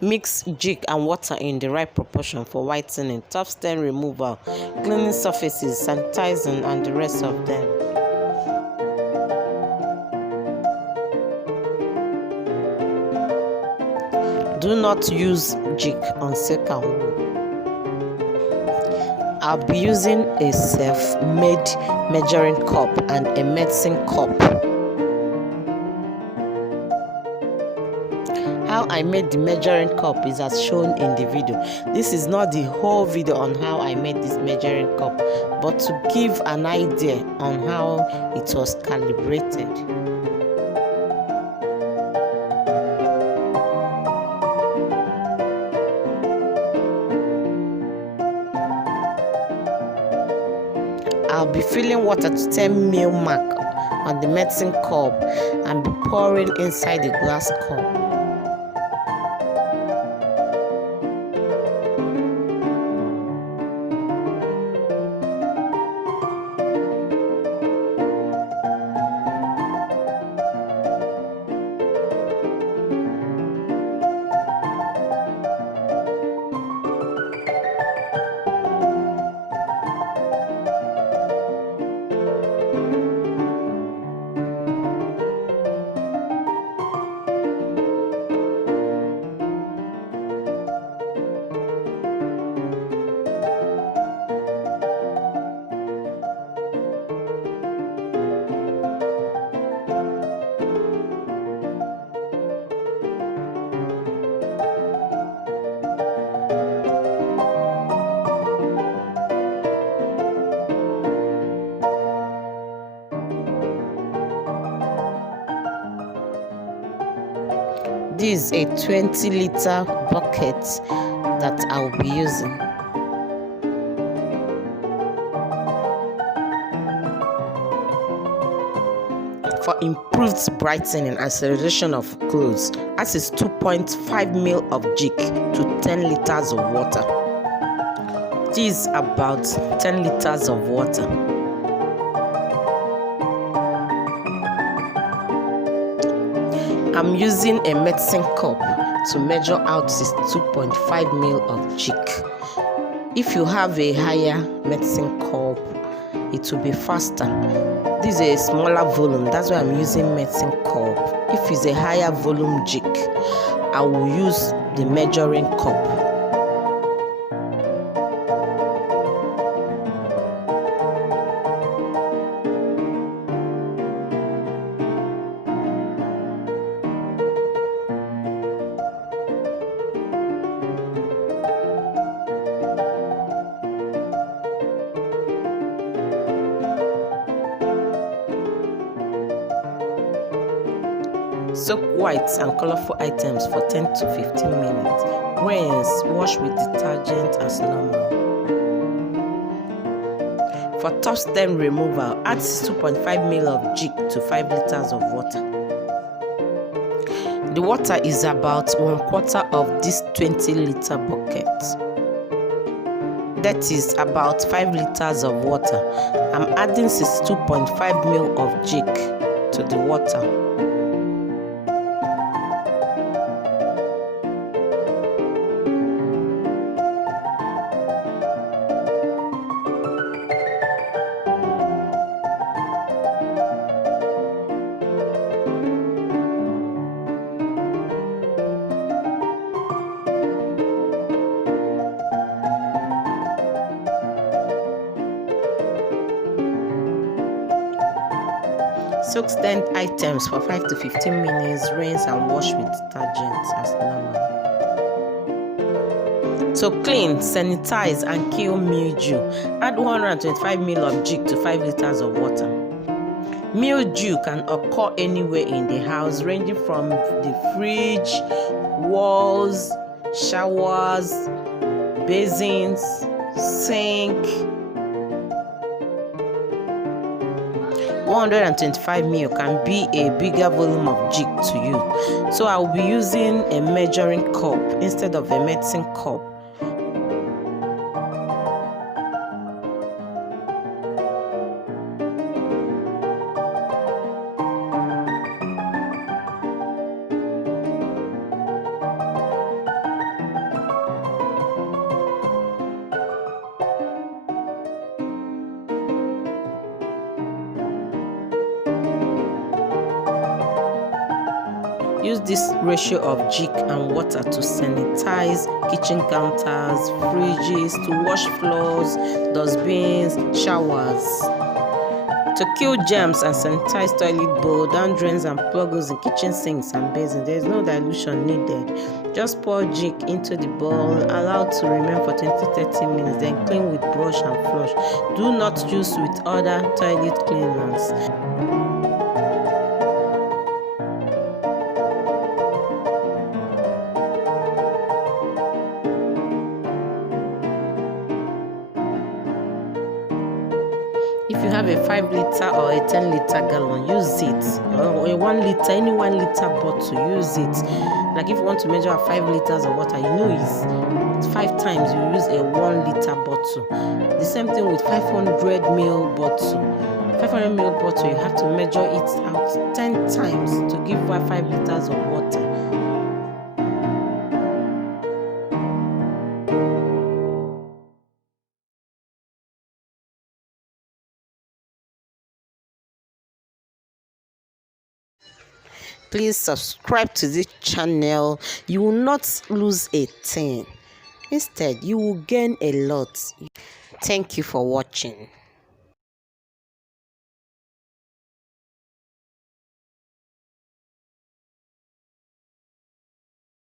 Mix JIK and water in the right proportion for whitening, tough stain removal, cleaning surfaces, sanitizing, and the rest of them. Do not use JIK on silk and wool. I'll be using a self-made measuring cup and a medicine cup. How I made the measuring cup is as shown in the video. This is not the whole video on how I made this measuring cup, but to give an idea on how it was calibrated. I'll be filling water to 10 ml mark on the medicine cup and be pouring inside the glass cup. This is a 20-liter bucket that I'll be using. For improved brightening and sterilization of clothes, as is 2.5 ml of JIK to 10 liters of water. This is about 10 liters of water. I'm using a medicine cup to measure out this 2.5 ml of JIK. If you have a higher medicine cup, it will be faster. This is a smaller volume, that's why I'm using medicine cup. If it's a higher volume JIK, I will use the measuring cup. Soak whites and colorful items for 10 to 15 minutes. Rinse, wash with detergent as normal. For tough stain removal, add 2.5 ml of JIK to 5 liters of water. The water is about 1/4 of this 20-liter bucket. That is about 5 liters of water. I'm adding 2.5 ml of JIK to the water. Soak stained items for 5 to 15 minutes, rinse and wash with detergent as normal. To clean, sanitize and kill mildew, add 125 ml of JIK to 5 liters of water. Mildew can occur anywhere in the house, ranging from the fridge, walls, showers, basins, sink. 125 ml can be a bigger volume of JIK to you, so I will be using a measuring cup instead of a medicine cup. Use this ratio of JIK and water to sanitize kitchen counters, fridges, to wash floors, dustbins, showers. To kill germs and sanitize toilet bowl, down drains and plug-holes in kitchen sinks and basins. There is no dilution needed. Just pour JIK into the bowl, allow to remain for 20-30 minutes, then clean with brush and flush. Do not use with other toilet cleaners. If you have a 5 liter or a 10 liter gallon, use it. Or a 1 liter, any 1 liter bottle, use it. Like if you want to measure 5 liters of water, you know it's 5 times you use a 1 liter bottle. The same thing with 500 ml bottle. 500 ml bottle, you have to measure it out 10 times to give 5 liters of water. Please subscribe to this channel. You will not lose a thing. Instead, you will gain a lot. Thank you for watching.